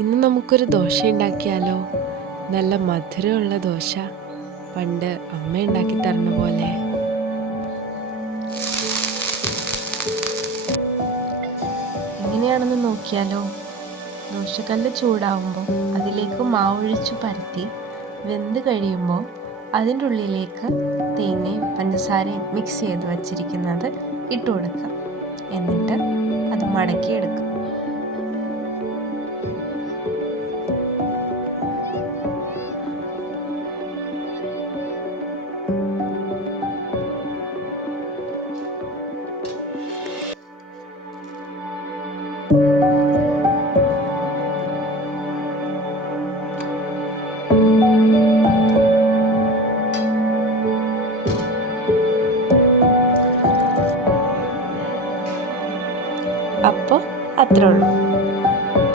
ഇന്ന് നമുക്കൊരു ദോശ ഉണ്ടാക്കിയാലോ? നല്ല മധുരമുള്ള ദോശ, പണ്ട് അമ്മ ഉണ്ടാക്കി തരുന്ന പോലെ. എങ്ങനെയാണെന്ന് നോക്കിയാലോ? ദോശക്കല്ല് ചൂടാവുമ്പോൾ അതിലേക്ക് മാവൊഴിച്ച് പരത്തി വെന്ത് കഴിയുമ്പോൾ അതിൻ്റെ ഉള്ളിലേക്ക് തേങ്ങയും പഞ്ചസാരയും മിക്സ് ചെയ്ത് വച്ചിരിക്കുന്നത് ഇട്ട് കൊടുക്കുക. എന്നിട്ട് അത് മടക്കിയെടുക്കുക. അപ്പോൾ അത്രേ ഉള്ളൂ.